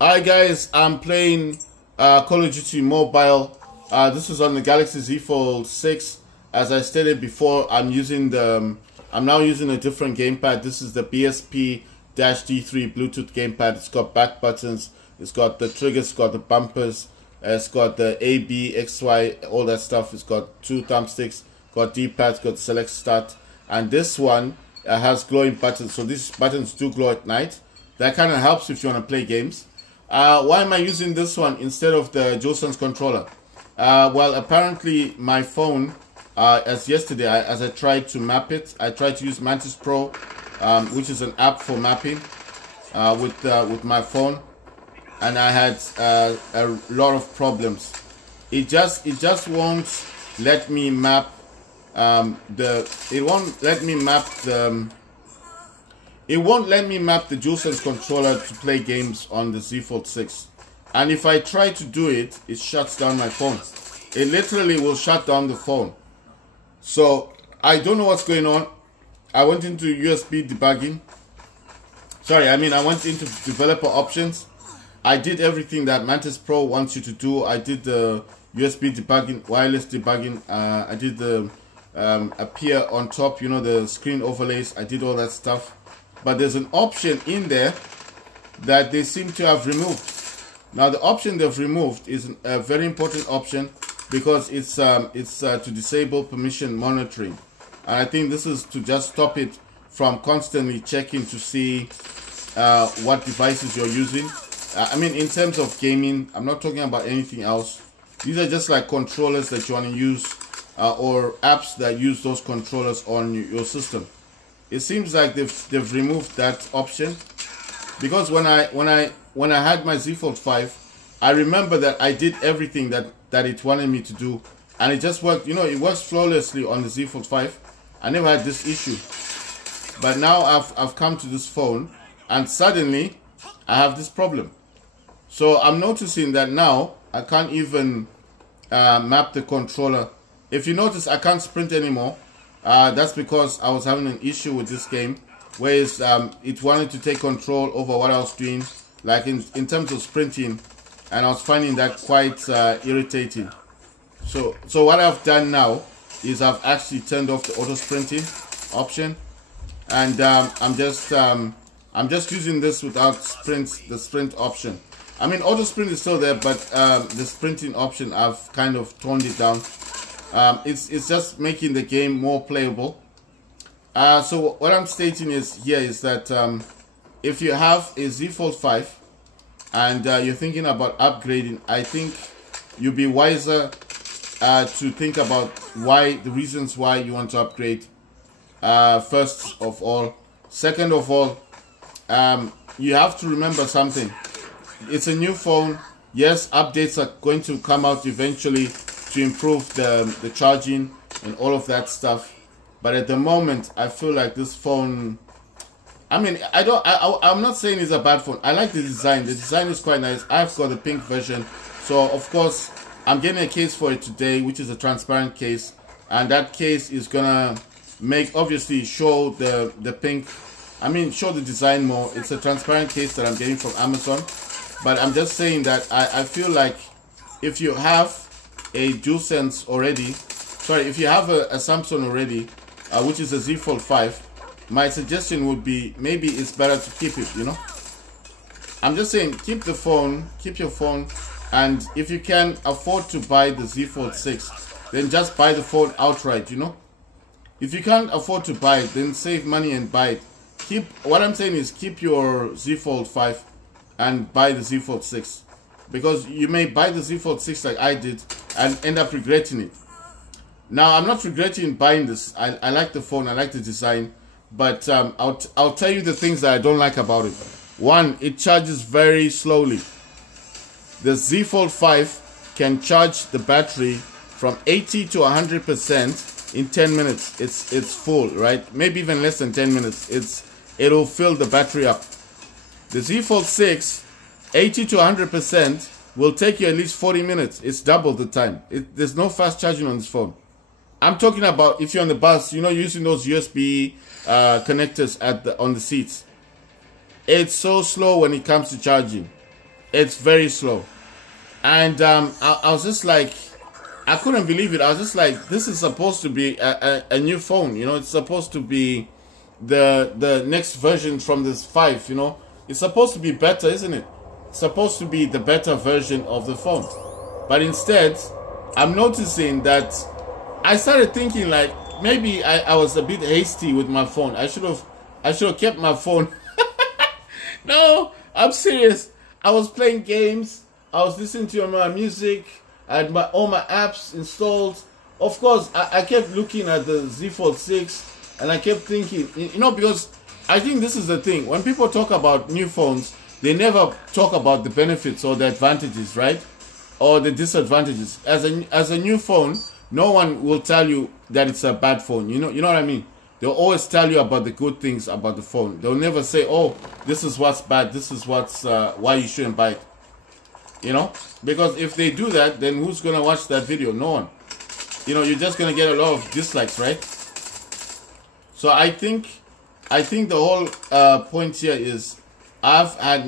Hi guys, I'm playing Call of Duty Mobile. This is on the Galaxy Z Fold 6. As I stated before, I'm now using a different gamepad. This is the BSP-D3 Bluetooth gamepad. It's got back buttons, it's got the triggers, it's got the bumpers, it's got the A, B, X, Y, all that stuff. It's got 2 thumbsticks, got D-pads, got select start, and this one has glowing buttons. So these buttons do glow at night. That kind of helps if you want to play games. Why am I using this one instead of the DualSense controller? Well, apparently my phone, as yesterday, as I tried to map it, I tried to use Mantis Pro, which is an app for mapping, with my phone, and I had a lot of problems. It just won't let me map It won't let me map the DualSense controller to play games on the Z Fold 6. And if I try to do it, it shuts down my phone. It literally will shut down the phone. So I don't know what's going on. I went into USB debugging. I went into developer options. I did everything that Mantis Pro wants you to do. I did the USB debugging, wireless debugging. I did the appear on top, you know, the screen overlays. I did all that stuff. But there's an option in there that they seem to have removed. Now the option they've removed is a very important option because it's to disable permission monitoring, and I think this is to just stop it from constantly checking to see what devices you're using. I mean, in terms of gaming, I'm not talking about anything else. These are just like controllers that you want to use, or apps that use those controllers on your system. It seems like they've removed that option, because when I had my Z Fold 5, I remember that I did everything that it wanted me to do, and it just worked. You know, it works flawlessly on the Z Fold 5. I never had this issue, but now I've come to this phone, and suddenly I have this problem. So I'm noticing that now I can't even map the controller. If you notice, I can't sprint anymore. That's because I was having an issue with this game, where it wanted to take control over what I was doing, like in terms of sprinting, and I was finding that quite irritating. So what I've done now is I've actually turned off the auto sprinting option, and I'm just using this without the sprint option. I mean, auto sprint is still there, but the sprinting option, I've kind of toned it down. It's just making the game more playable. So what I'm stating is that if you have a Z Fold 5 and you're thinking about upgrading, I think you'll be wiser to think about the reasons why you want to upgrade. First of all. Second of all, you have to remember something. It's a new phone. Yes, updates are going to come out eventually to improve the charging and all of that stuff, but at the moment I feel like this phone, I mean, I'm not saying it's a bad phone. I like the design. The design is quite nice. I've got the pink version, so of course I'm getting a case for it today, which is a transparent case, and that case is gonna obviously show the pink, I mean, show the design more. It's a transparent case that I'm getting from Amazon, but I'm just saying that I feel like if you have a DualSense already, if you have a Samsung already, which is a Z Fold 5, my suggestion would be maybe it's better to keep it, you know. I'm just saying, keep your phone, and if you can afford to buy the Z Fold 6, then just buy the phone outright, you know. If you can't afford to buy it, then save money and buy it. What I'm saying is keep your Z Fold 5 and buy the Z Fold 6. Because you may buy the Z Fold 6 like I did and end up regretting it. Now, I'm not regretting buying this. I like the phone, I like the design, but I'll tell you the things that I don't like about it. One, it charges very slowly. The Z Fold 5 can charge the battery from 80 to 100% in 10 minutes. It's full, right? Maybe even less than 10 minutes. It'll fill the battery up. The Z Fold 6, 80 to 100% will take you at least 40 minutes. It's double the time. There's no fast charging on this phone. I'm talking about if you're on the bus, you know, using those USB connectors on the seats. It's so slow when it comes to charging. It's very slow. And I was just like, I couldn't believe it. I was just like, this is supposed to be a new phone, you know. It's supposed to be the next version from this 5, you know. It's supposed to be better, isn't it? It's supposed to be the better version of the phone. But instead, I'm noticing that I started thinking like, maybe I was a bit hasty with my phone. I should have kept my phone. No, I'm serious. I was playing games. I was listening to my music. I had all my apps installed. Of course, I kept looking at the Z Fold 6 and I kept thinking, you know, because I think this is the thing. When people talk about new phones, they never talk about the benefits or the advantages, right? Or the disadvantages. As a new phone, no one will tell you that it's a bad phone. You know what I mean? They'll always tell you about the good things about the phone. They'll never say, oh, this is what's bad. This is what's why you shouldn't buy it. You know, because if they do that, then who's gonna watch that video? No one. You know, you're just gonna get a lot of dislikes, right? So I think the whole point here is, I've had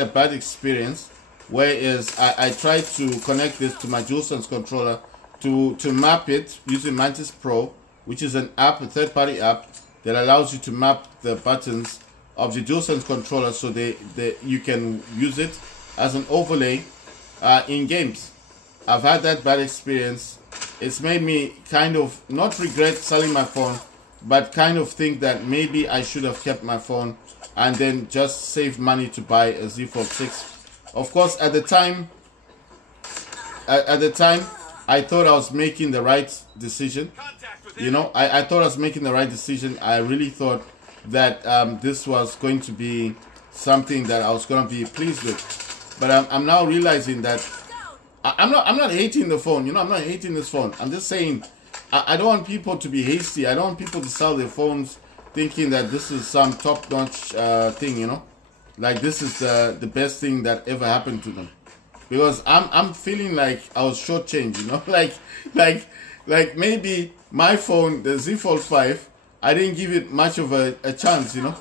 a bad experience, whereas I tried to connect this to my DualSense controller to map it using Mantis Pro, which is an app, a third-party app that allows you to map the buttons of the DualSense controller so you can use it as an overlay in games. I've had that bad experience. It's made me kind of not regret selling my phone, but kind of think that maybe I should have kept my phone and then just save money to buy a Z Fold 6. Of course, at the time, I thought I was making the right decision. You know, I thought I was making the right decision. I really thought that this was going to be something that I was going to be pleased with. But I'm now realizing that I'm not hating the phone. You know, I'm not hating this phone. I'm just saying I don't want people to be hasty. I don't want people to sell their phones thinking that this is some top-notch thing. You know, like this is the best thing that ever happened to them. Because I'm feeling like I was shortchanged. You know, like maybe my phone, the Z Fold 5, I didn't give it much of a chance. You know,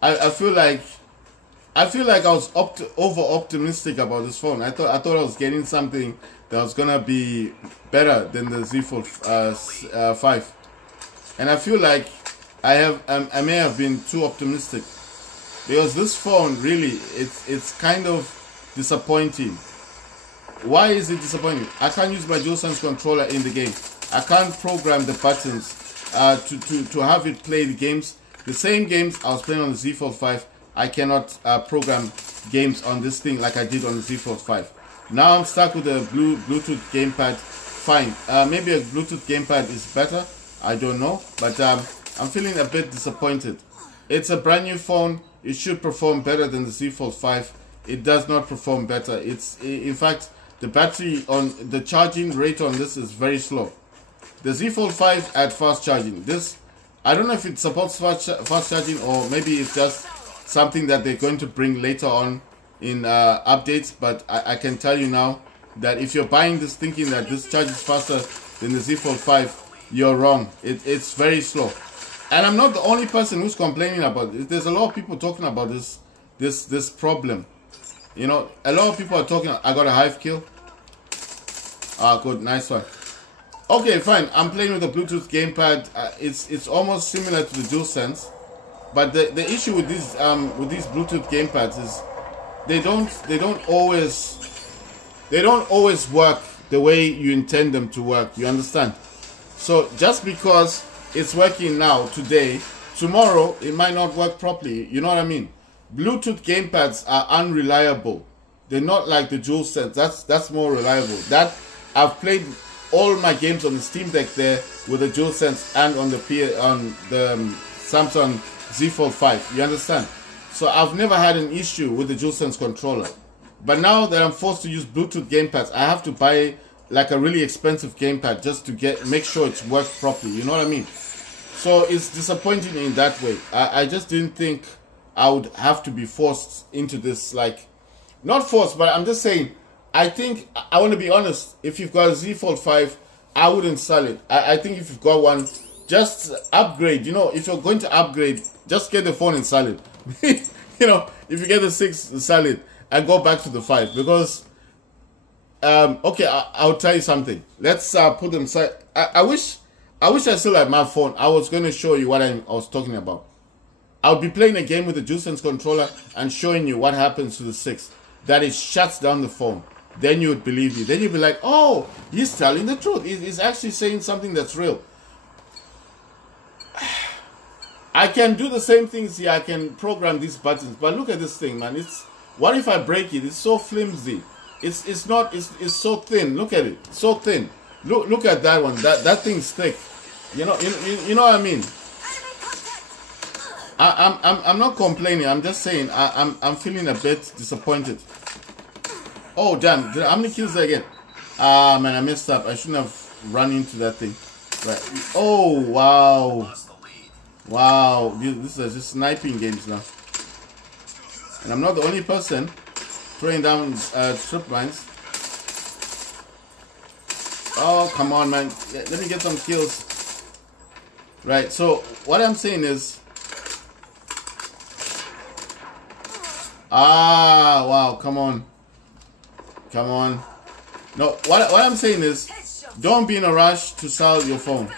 I feel like I was over optimistic about this phone. I thought I was getting something that was gonna be better than the Z Fold 5, and I feel like I may have been too optimistic, because this phone really it's kind of disappointing. Why is it disappointing? I can't use my DualSense controller in the game. I can't program the buttons to have it play the games. The same games I was playing on the Z Fold 5. I cannot program games on this thing like I did on the Z Fold 5. Now I'm stuck with a Bluetooth gamepad. Fine. Maybe a Bluetooth gamepad is better. I don't know. But I'm feeling a bit disappointed. It's a brand new phone. It should perform better than the Z Fold 5. It does not perform better. In fact, the battery on the charging rate on this is very slow. The Z Fold 5 had fast charging. This, I don't know if it supports fast charging, or maybe it's just something that they're going to bring later on in updates. But I can tell you now that if you're buying this thinking that this charges faster than the Z Fold 5, you're wrong. It's very slow. And I'm not the only person who's complaining about it. There's a lot of people talking about this problem. You know, a lot of people are talking. I got a hive kill. Ah, good, nice one. Okay, fine. I'm playing with a Bluetooth gamepad. It's almost similar to the DualSense, but the issue with these Bluetooth gamepads is they don't always work the way you intend them to work. You understand? So just because it's working now today, tomorrow it might not work properly. You know what I mean? Bluetooth gamepads are unreliable. They're not like the DualSense. That's more reliable. That I've played all my games on the Steam Deck there with the DualSense and on the Samsung Z Fold 5. You understand? So I've never had an issue with the DualSense controller. But now that I'm forced to use Bluetooth gamepads, I have to buy like a really expensive gamepad just to make sure it works properly. You know what I mean? So it's disappointing in that way. I just didn't think I would have to be forced into this. Like, not forced, but I'm just saying, I think, I want to be honest, if you've got a Z Fold 5, I wouldn't sell it. I think if you've got one, just upgrade. You know, if you're going to upgrade, just get the phone and sell it. You know, if you get the 6, sell it. and go back to the 5 because okay, I'll tell you something. Let's put them side. I wish I still had my phone. I was going to show you what I was talking about. I'll be playing a game with the DualSense controller and showing you what happens to the 6. That it shuts down the phone. Then you would believe me. Then you'd be like, oh, he's telling the truth. He's actually saying something that's real. I can do the same things here. I can program these buttons. But look at this thing, man. What if I break it? It's so flimsy. It's so thin. Look at it. It's so thin. Look at that one. That thing's thick. You know what I mean? I'm not complaining. I'm just saying I'm feeling a bit disappointed. Oh damn! How many kills again? Ah man, I messed up. I shouldn't have run into that thing. Right. Oh wow, wow. These are just sniping games now. And I'm not the only person throwing down trip mines. Oh come on, man! Let me get some kills. Right. So what I'm saying is. Ah, wow, come on. Come on. No, what I'm saying is, don't be in a rush to sell your phone.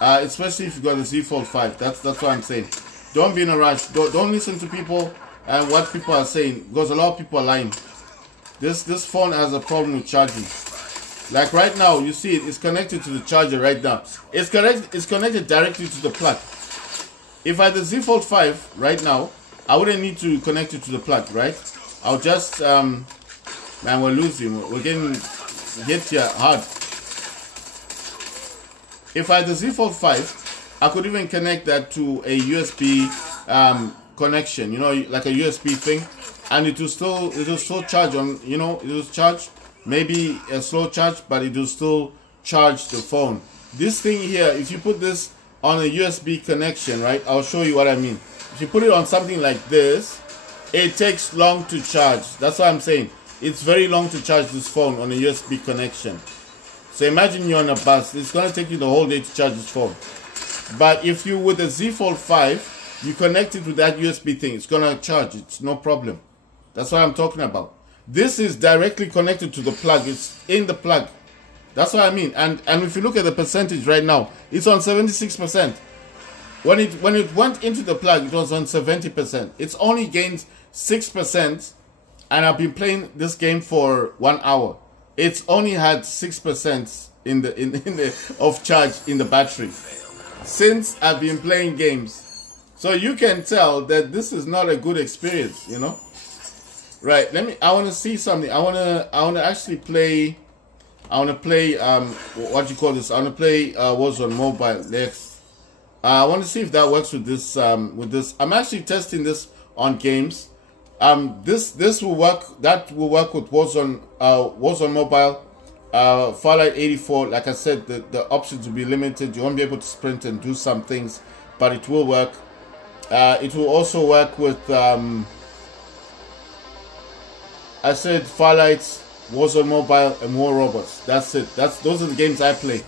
Especially if you got a Z Fold 5. That's what I'm saying. Don't be in a rush. Don't listen to people and what people are saying, because a lot of people are lying. This phone has a problem with charging. Like right now, you see it's connected to the charger right now. It's connected directly to the plug. If I had the Z Fold 5 right now, I wouldn't need to connect it to the plug, right? I'll just, man, we're losing. We're getting hit here hard. If I had the Z Fold 5, I could even connect that to a USB connection, you know, like a USB thing, and it will still charge on, you know, it will charge, maybe a slow charge, but it will still charge the phone. This thing here, if you put this on a USB connection, right? I'll show you what I mean. If you put it on something like this, it takes long to charge. That's what I'm saying. It's very long to charge this phone on a USB connection. So imagine you're on a bus. It's going to take you the whole day to charge this phone. But if you with a Z Fold 5, you connect it with that USB thing, it's going to charge. It's no problem. That's what I'm talking about. This is directly connected to the plug. It's in the plug. That's what I mean. And if you look at the percentage right now, it's on 76%. When it went into the plug, it was on 70%. It's only gained 6%, and I've been playing this game for 1 hour. It's only had 6% in the of charge in the battery since I've been playing games. So you can tell that this is not a good experience, you know. Right? I want to see something. I want to actually play. I want to play what you call this? I want to play Warzone Mobile next. I want to see if that works with this. I'm actually testing this on games. This will work. That will work with Warzone Mobile, Fallout 84. Like I said, the options will be limited. You won't be able to sprint and do some things, but it will work. It will also work with. I said Fallout, Warzone Mobile, and War Robots. That's it. Those are the games I play.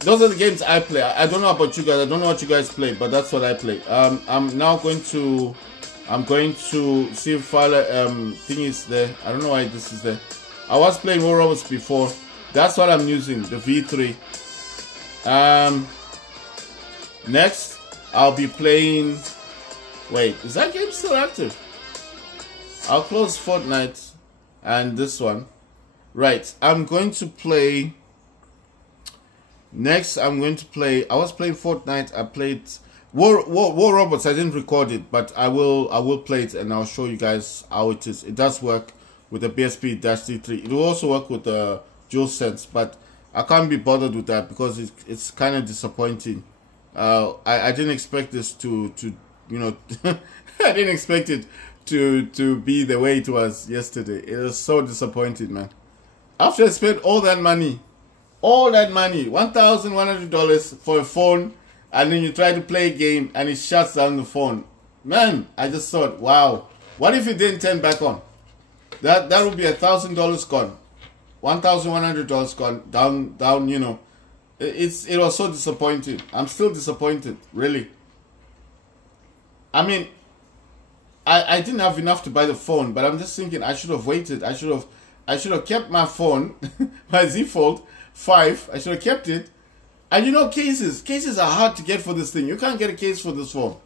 Those are the games I play. I don't know about you guys. I don't know what you guys play, but that's what I play. I'm going to see if Fallout thing is there. I don't know why this is there. I was playing War Robots before. That's what I'm using, the V3. Next, I'll be playing. Wait, is that game still active? I'll close Fortnite and this one. Right, I'm going to play. Next, I'm going to play. I was playing Fortnite. I played War Robots. I didn't record it, but I will play it and I'll show you guys how it is. It does work with the BSP-D3. It will also work with the DualSense, but I can't be bothered with that because it's kind of disappointing. I didn't expect this to you know I didn't expect it to be the way it was yesterday. It was so disappointing, man. After I spent all that money, $1,100 for a phone, and then you try to play a game and it shuts down the phone. Man, I just thought, wow, what if it didn't turn back on? That would be $1,000 gone, $1,100 gone, down. You know, it was so disappointing. I'm still disappointed, really. I mean, I didn't have enough to buy the phone, but I'm just thinking I should have waited. I should have kept my phone, my Z Fold 5. I should have kept it. And you know, cases are hard to get for this thing. You can't get a case for this phone.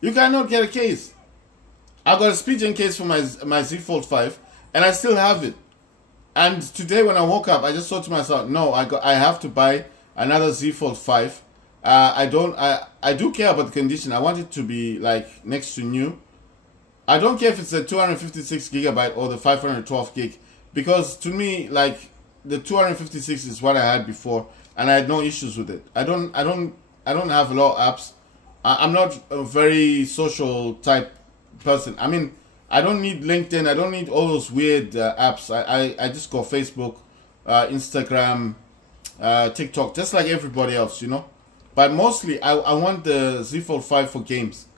You cannot get a case. I got a speed-gen case for my Z Fold 5, and I still have it. And today when I woke up, I just thought to myself, no, I have to buy another Z Fold 5. I do care about the condition. I want it to be like next to new. I don't care if it's a 256 gigabyte or the 512 gig, because to me, like, the 256 is what I had before, and I had no issues with it. I don't have a lot of apps. I'm not a very social type person. I mean, I don't need LinkedIn. I don't need all those weird apps. I just go Facebook, Instagram, TikTok, just like everybody else, you know. But mostly, I want the Z Fold 5 for games.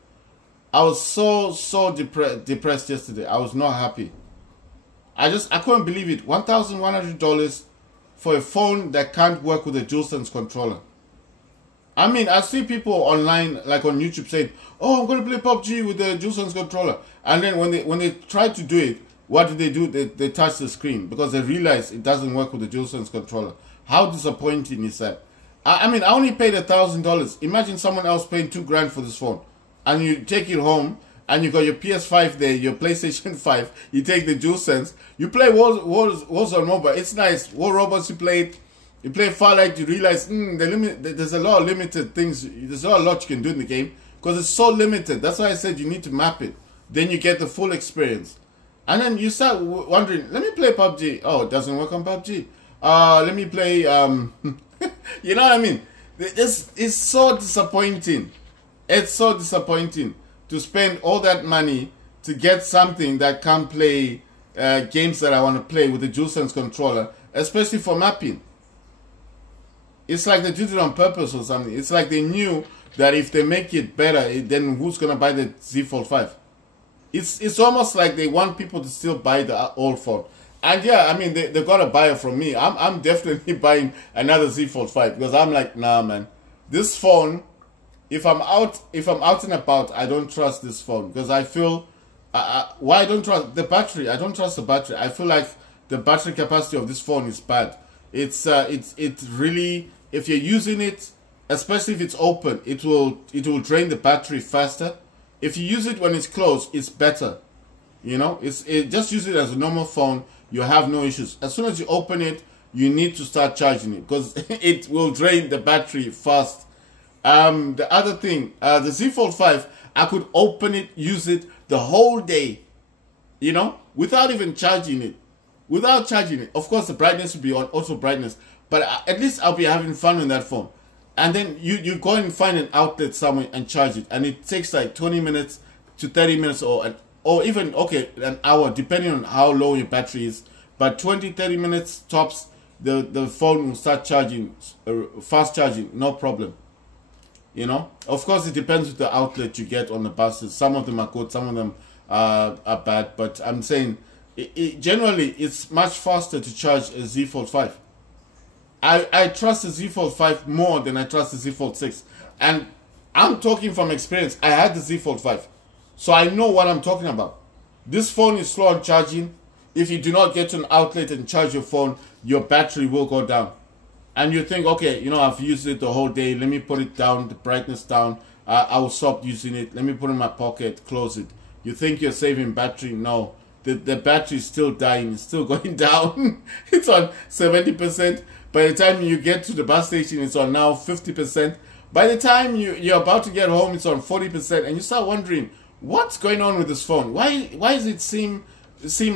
I was so depressed yesterday. I was not happy. I couldn't believe it. $1,100 for a phone that can't work with a DualSense controller. I mean, I see people online, like on YouTube, saying, "Oh, I'm gonna play PUBG with the DualSense controller," and then when they try to do it, what do? They touch the screen because they realize it doesn't work with the DualSense controller. How disappointing is that? I mean, I only paid $1,000. Imagine someone else paying $2,000 for this phone, and you take it home, and you got your PS5 there, your PlayStation 5. You take the DualSense, you play Warzone Mobile. It's nice. War Robots you played. You play Farlight, you realize there's a lot of limited things. There's not a lot you can do in the game because it's so limited. That's why I said you need to map it. Then you get the full experience. And then you start wondering, let me play PUBG. Oh, it doesn't work on PUBG. Let me play, you know what I mean? It's so disappointing. It's so disappointing to spend all that money to get something that can't play games that I want to play with the DualSense controller, especially for mapping. It's like they did it on purpose or something. It's like they knew that if they make it better, then who's going to buy the Z Fold 5? It's almost like they want people to still buy the old phone. And yeah, I mean, they got to buy it from me. I'm definitely buying another Z Fold 5 because I'm like, nah, man. This phone, if I'm out and about, I don't trust this phone because I feel, why I don't trust the battery? I don't trust the battery. I feel like the battery capacity of this phone is bad. It's really, if you're using it, especially if it's open, it will drain the battery faster. If you use it when it's closed, it's better. You know, just use it as a normal phone. You have no issues. As soon as you open it, you need to start charging it because it will drain the battery fast. The other thing, the Z Fold 5, I could open it, use it the whole day, you know, without even charging it. Without charging it. Of course, the brightness will be on auto brightness, but at least I'll be having fun with that phone. And then you go and find an outlet somewhere and charge it, and it takes like 20 minutes to 30 minutes or even, okay, an hour, depending on how low your battery is. But 20-30 minutes tops, the phone will start charging, fast charging, no problem. You know, of course, it depends with the outlet you get on the buses. Some of them are good, some of them are bad, but I'm saying generally it's much faster to charge a Z Fold 5. I trust the Z Fold 5 more than I trust the Z Fold 6. And I'm talking from experience. I had the Z Fold 5. So I know what I'm talking about. This phone is slow on charging. If you do not get to an outlet and charge your phone, your battery will go down. And you think, okay, you know, I've used it the whole day. Let me put it down, the brightness down. I will stop using it. Let me put it in my pocket, close it. You think you're saving battery? No. The battery is still dying. It's still going down. It's on 70%. By the time you get to the bus station, it's on now 50%. By the time you're about to get home, it's on 40%. And you start wondering, what's going on with this phone? Why does it seem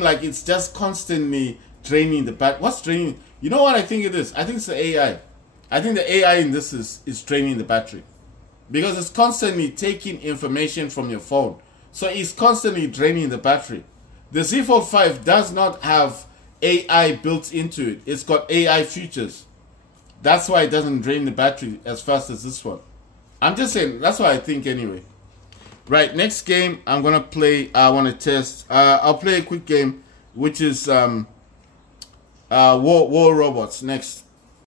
like it's just constantly draining the battery? What's draining? You know what I think it is? I think it's the AI. I think the AI in this is draining the battery. Because it's constantly taking information from your phone. So it's constantly draining the battery. The Z Fold 5 does not have AI built into it. It's got AI features. That's why it doesn't drain the battery as fast as this one. I'm just saying, that's what I think anyway. Right, next game I'm gonna play, I wanna test. I'll play a quick game, which is War Robots next.